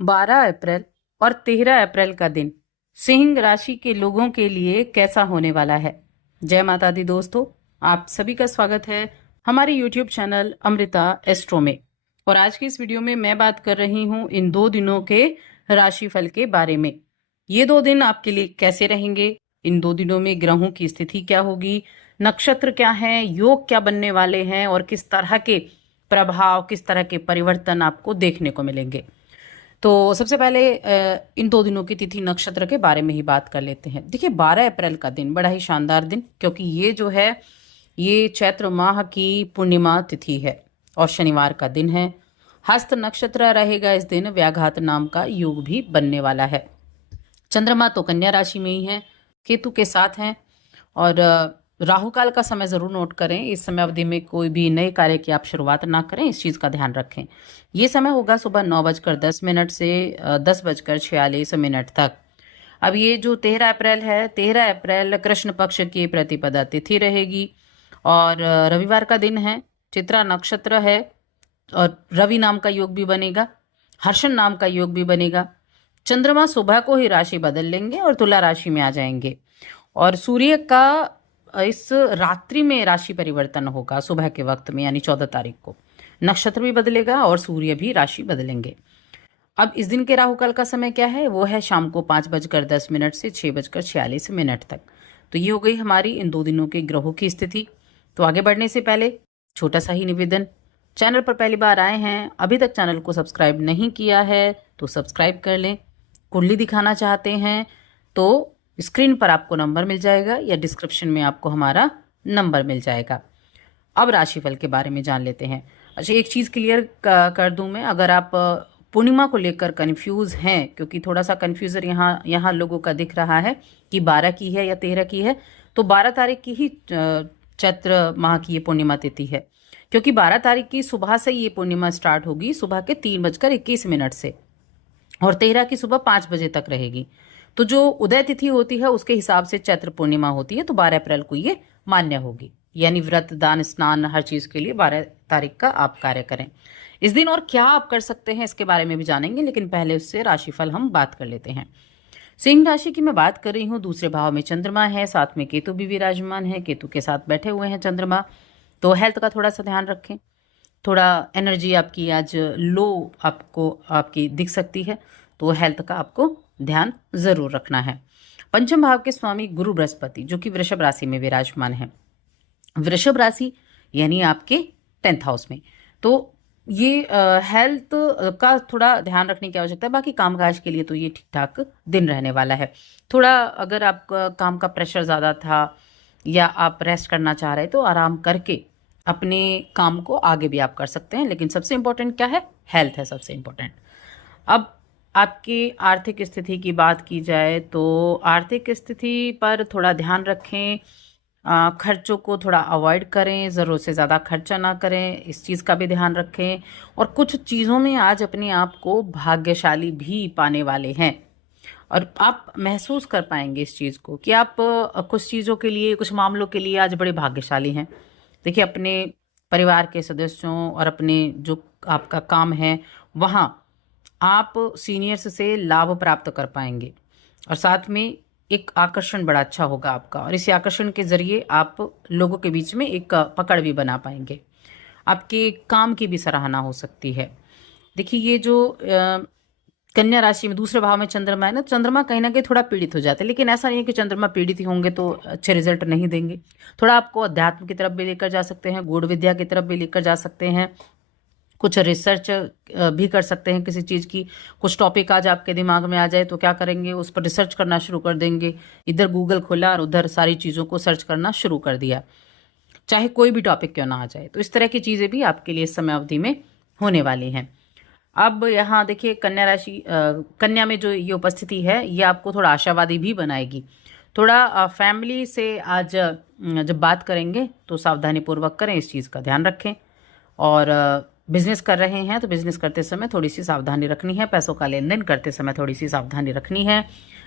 12 अप्रैल और 13 अप्रैल का दिन सिंह राशि के लोगों के लिए कैसा होने वाला है। जय माता दी दोस्तों, आप सभी का स्वागत है हमारे YouTube चैनल अमृता एस्ट्रो में। और आज की इस वीडियो में मैं बात कर रही हूँ इन 2 दिनों के राशिफल के बारे में। ये 2 दिन आपके लिए कैसे रहेंगे, इन 2 दिनों में ग्रहों की स्थिति क्या होगी, नक्षत्र क्या है, योग क्या बनने वाले हैं और किस तरह के प्रभाव, किस तरह के परिवर्तन आपको देखने को मिलेंगे। तो सबसे पहले इन 2 दिनों की तिथि नक्षत्र के बारे में ही बात कर लेते हैं। देखिए 12 अप्रैल का दिन बड़ा ही शानदार दिन, क्योंकि ये जो है ये चैत्र माह की पूर्णिमा तिथि है और शनिवार का दिन है। हस्त नक्षत्र रहेगा इस दिन, व्याघात नाम का योग भी बनने वाला है। चंद्रमा तो कन्या राशि में ही है, केतु के साथ हैं। और राहु काल का समय जरूर नोट करें। इस समय अवधि में कोई भी नए कार्य की आप शुरुआत ना करें, इस चीज का ध्यान रखें। ये समय होगा सुबह 9:10 से 10:46 तक। अब ये जो 13 अप्रैल है, 13 अप्रैल कृष्ण पक्ष की प्रतिपदा तिथि रहेगी और रविवार का दिन है। चित्रा नक्षत्र है और रवि नाम का योग भी बनेगा, हर्षण नाम का योग भी बनेगा। चंद्रमा सुबह को ही राशि बदल लेंगे और तुला राशि में आ जाएंगे और सूर्य का इस रात्रि में राशि परिवर्तन होगा सुबह के वक्त में, यानी 14 तारीख को। नक्षत्र भी बदलेगा और सूर्य भी राशि बदलेंगे। अब इस दिन के राहु काल का समय क्या है, वो है शाम को 5:10 से 6:46 तक। तो ये हो गई हमारी इन 2 दिनों के ग्रहों की स्थिति। तो आगे बढ़ने से पहले छोटा सा ही निवेदन, चैनल पर पहली बार आए हैं, अभी तक चैनल को सब्सक्राइब नहीं किया है तो सब्सक्राइब कर लें। कुंडली दिखाना चाहते हैं तो स्क्रीन पर आपको नंबर मिल जाएगा या डिस्क्रिप्शन में आपको हमारा नंबर मिल जाएगा। अब राशिफल के बारे में जान लेते हैं। अच्छा, एक चीज़ क्लियर कर दूं मैं, अगर आप पूर्णिमा को लेकर कंफ्यूज हैं, क्योंकि थोड़ा सा कंफ्यूजन यहाँ लोगों का दिख रहा है कि 12 की है या 13 की है, तो 12 तारीख की ही चैत्र माह की ये पूर्णिमा तिथि है, क्योंकि 12 तारीख की सुबह से ये पूर्णिमा स्टार्ट होगी, सुबह के 3:21 से, और 13 की सुबह 5 बजे तक रहेगी। तो जो उदय तिथि होती है उसके हिसाब से चैत्र पूर्णिमा होती है, तो 12 अप्रैल को ये मान्य होगी। यानी व्रत, दान, स्नान, हर चीज के लिए 12 तारीख का आप कार्य करें इस दिन। और क्या आप कर सकते हैं इसके बारे में भी जानेंगे, लेकिन पहले उससे राशिफल हम बात कर लेते हैं। सिंह राशि की मैं बात कर रही हूँ। दूसरे भाव में चंद्रमा है, साथ में केतु भी विराजमान है, केतु के साथ बैठे हुए हैं चंद्रमा। तो हेल्थ का थोड़ा सा ध्यान रखें। थोड़ा एनर्जी आपकी आज लो आपको आपकी दिख सकती है, तो हेल्थ का आपको ध्यान जरूर रखना है। पंचम भाव के स्वामी गुरु बृहस्पति, जो कि वृषभ राशि में विराजमान है। वृषभ राशि यानी आपके 10th हाउस में, तो ये हेल्थ का थोड़ा ध्यान रखने की आवश्यकता है। बाकी कामकाज के लिए तो ये ठीक ठाक दिन रहने वाला है। थोड़ा अगर आपका काम का प्रेशर ज़्यादा था या आप रेस्ट करना चाह रहे तो आराम करके अपने काम को आगे भी आप कर सकते हैं, लेकिन सबसे इंपॉर्टेंट क्या है, हेल्थ है सबसे इंपॉर्टेंट। अब आपकी आर्थिक स्थिति की बात की जाए तो आर्थिक स्थिति पर थोड़ा ध्यान रखें। खर्चों को थोड़ा अवॉइड करें, ज़रूरत से ज़्यादा खर्चा ना करें, इस चीज़ का भी ध्यान रखें। और कुछ चीज़ों में आज अपने आप को भाग्यशाली भी पाने वाले हैं और आप महसूस कर पाएंगे इस चीज़ को कि आप कुछ चीज़ों के लिए, कुछ मामलों के लिए आज बड़े भाग्यशाली हैं। देखिए, अपने परिवार के सदस्यों और अपने जो आपका काम है वहाँ आप सीनियर्स से लाभ प्राप्त कर पाएंगे और साथ में एक आकर्षण बड़ा अच्छा होगा आपका, और इसी आकर्षण के जरिए आप लोगों के बीच में एक पकड़ भी बना पाएंगे। आपके काम की भी सराहना हो सकती है। देखिए, ये जो कन्या राशि में दूसरे भाव में चंद्रमा है ना, चंद्रमा कहीं ना कहीं थोड़ा पीड़ित हो जाते हैं, लेकिन ऐसा नहीं है कि चंद्रमा पीड़ित ही होंगे तो अच्छे रिजल्ट नहीं देंगे। थोड़ा आपको अध्यात्म की तरफ भी लेकर जा सकते हैं, गूढ़ विद्या की तरफ भी लेकर जा सकते हैं, कुछ रिसर्च भी कर सकते हैं किसी चीज़ की। कुछ टॉपिक आज आपके दिमाग में आ जाए तो क्या करेंगे, उस पर रिसर्च करना शुरू कर देंगे। इधर गूगल खोला और उधर सारी चीज़ों को सर्च करना शुरू कर दिया, चाहे कोई भी टॉपिक क्यों ना आ जाए। तो इस तरह की चीज़ें भी आपके लिए इस समय अवधि में होने वाली हैं। अब यहाँ देखिए, कन्या राशि कन्या में जो ये उपस्थिति है ये आपको थोड़ा आशावादी भी बनाएगी। थोड़ा फैमिली से आज जब बात करेंगे तो सावधानी पूर्वक करें, इस चीज़ का ध्यान रखें। और बिजनेस कर रहे हैं तो बिजनेस करते समय थोड़ी सी सावधानी रखनी है, पैसों का लेन देन करते समय थोड़ी सी सावधानी रखनी है।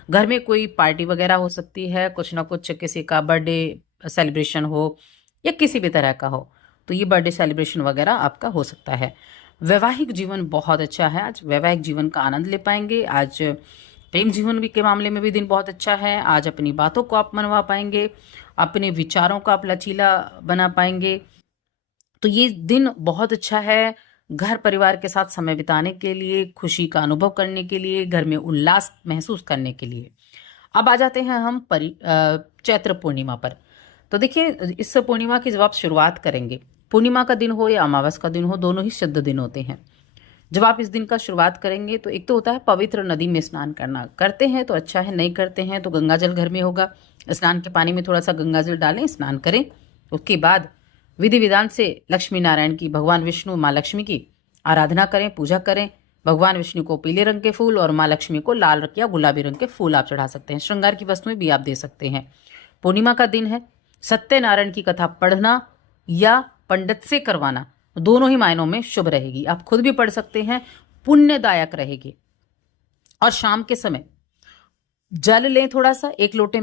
घर में कोई पार्टी वगैरह हो सकती है, कुछ ना कुछ किसी का बर्थडे सेलिब्रेशन हो या किसी भी तरह का हो, तो ये बर्थडे सेलिब्रेशन वगैरह आपका हो सकता है। वैवाहिक जीवन बहुत अच्छा है, आज वैवाहिक जीवन का आनंद ले पाएंगे। आज प्रेम जीवन भी के मामले में भी दिन बहुत अच्छा है। आज अपनी बातों को आप मनवा पाएंगे, अपने विचारों को आप लचीला बना पाएंगे। तो ये दिन बहुत अच्छा है घर परिवार के साथ समय बिताने के लिए, खुशी का अनुभव करने के लिए, घर में उल्लास महसूस करने के लिए। अब आ जाते हैं हम चैत्र पूर्णिमा पर। तो देखिए, इस पूर्णिमा की जब आप शुरुआत करेंगे, पूर्णिमा का दिन हो या अमावस का दिन हो, दोनों ही शुद्ध दिन होते हैं। जब आप इस दिन का शुरुआत करेंगे तो एक तो होता है पवित्र नदी में स्नान करना। करते हैं तो अच्छा है, नहीं करते हैं तो गंगा जल घर में होगा, स्नान के पानी में थोड़ा सा गंगा जल डालें, स्नान करें। उसके बाद विधि विधान से लक्ष्मी नारायण की, भगवान विष्णु माँ लक्ष्मी की आराधना करें, पूजा करें। भगवान विष्णु को पीले रंग के फूल और माँ लक्ष्मी को लाल रंग या गुलाबी रंग के फूल आप चढ़ा सकते हैं। श्रृंगार की वस्तुएं भी आप दे सकते हैं। पूर्णिमा का दिन है। सत्यनारायण की कथा पढ़ना या पंडित से करवाना दोनों ही मायनों में शुभ रहेगी। आप खुद भी पढ़ सकते हैं, पुण्यदायक रहेगी। और शाम के समय जल लें, थोड़ा सा एक लोटे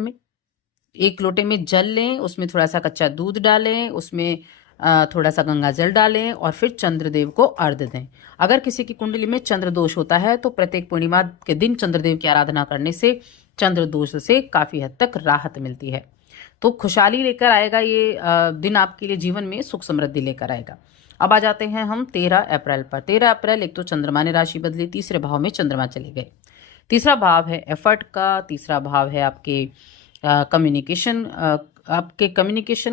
में जल लें, उसमें थोड़ा सा कच्चा दूध डालें, उसमें थोड़ा सा गंगा जल डालें और फिर चंद्रदेव को अर्घ्य दें। अगर किसी की कुंडली में चंद्र दोष होता है तो प्रत्येक पूर्णिमा के दिन चंद्रदेव की आराधना करने से चंद्र दोष से काफी हद तक राहत मिलती है। तो खुशहाली लेकर आएगा ये दिन, आपके लिए जीवन में सुख समृद्धि लेकर आएगा। अब आ जाते हैं हम 13 अप्रैल पर। 13 अप्रैल एक तो चंद्रमा ने राशि बदली, तीसरे भाव में चंद्रमा चले गए। तीसरा भाव है एफर्ट का, तीसरा भाव है आपके कम्युनिकेशन,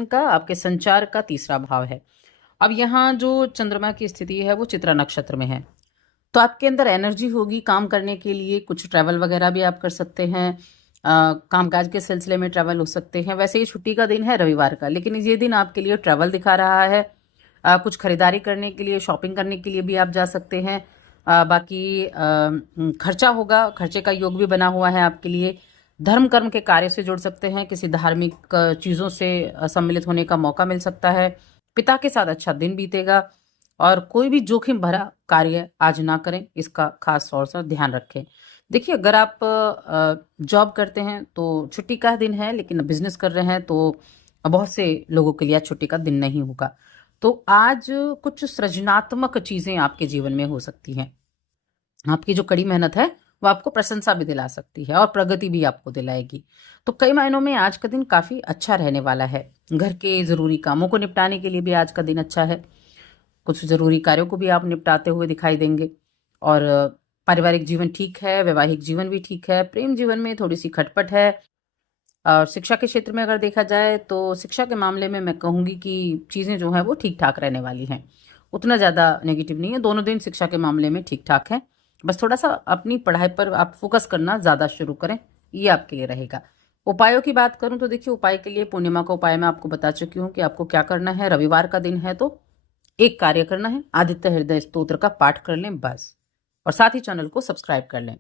का, आपके संचार का तीसरा भाव है। अब यहाँ जो चंद्रमा की स्थिति है वो चित्रा नक्षत्र में है, तो आपके अंदर एनर्जी होगी काम करने के लिए। कुछ ट्रैवल वगैरह भी आप कर सकते हैं, कामकाज के सिलसिले में ट्रैवल हो सकते हैं। वैसे ही छुट्टी का दिन है रविवार का, लेकिन ये दिन आपके लिए ट्रैवल दिखा रहा है। कुछ खरीदारी करने के लिए, शॉपिंग करने के लिए भी आप जा सकते हैं। बाकी खर्चा होगा, खर्चे का योग भी बना हुआ है आपके लिए। धर्म कर्म के कार्य से जुड़ सकते हैं, किसी धार्मिक चीज़ों से सम्मिलित होने का मौका मिल सकता है। पिता के साथ अच्छा दिन बीतेगा और कोई भी जोखिम भरा कार्य आज ना करें, इसका खास तौर से ध्यान रखें। देखिए, अगर आप जॉब करते हैं तो छुट्टी का दिन है, लेकिन बिजनेस कर रहे हैं तो बहुत से लोगों के लिए आज छुट्टी का दिन नहीं होगा। तो आज कुछ सृजनात्मक चीज़ें आपके जीवन में हो सकती हैं। आपकी जो कड़ी मेहनत है वो आपको प्रशंसा भी दिला सकती है और प्रगति भी आपको दिलाएगी। तो कई मायनों में आज का दिन काफ़ी अच्छा रहने वाला है। घर के ज़रूरी कामों को निपटाने के लिए भी आज का दिन अच्छा है। कुछ ज़रूरी कार्यों को भी आप निपटाते हुए दिखाई देंगे। और पारिवारिक जीवन ठीक है, वैवाहिक जीवन भी ठीक है, प्रेम जीवन में थोड़ी सी खटपट है। और शिक्षा के क्षेत्र में अगर देखा जाए तो शिक्षा के मामले में मैं कहूँगी कि चीज़ें जो हैं वो ठीक ठाक रहने वाली हैं, उतना ज़्यादा नेगेटिव नहीं है। दोनों दिन शिक्षा के मामले में ठीक ठाक है। बस थोड़ा सा अपनी पढ़ाई पर आप फोकस करना ज़्यादा शुरू करें, ये आपके लिए रहेगा। उपायों की बात करूं तो देखिए, उपाय के लिए पूर्णिमा का उपाय मैं आपको बता चुकी हूँ कि आपको क्या करना है। रविवार का दिन है तो एक कार्य करना है, आदित्य हृदय स्तोत्र का पाठ कर लें बस, और साथ ही चैनल को सब्सक्राइब कर लें।